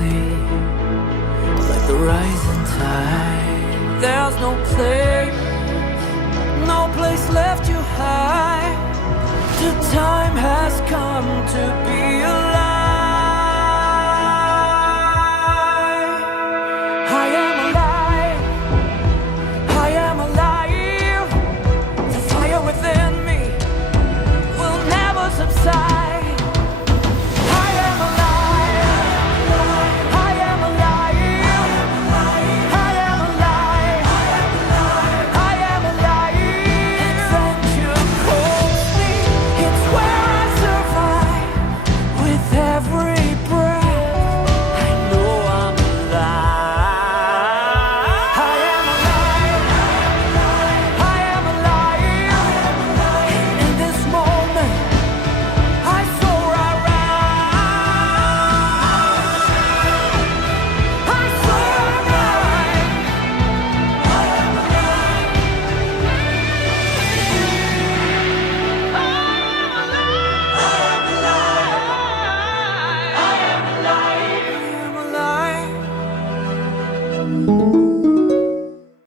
swiftly like the rising tide. There's no place left to hide. The time has come to be alive.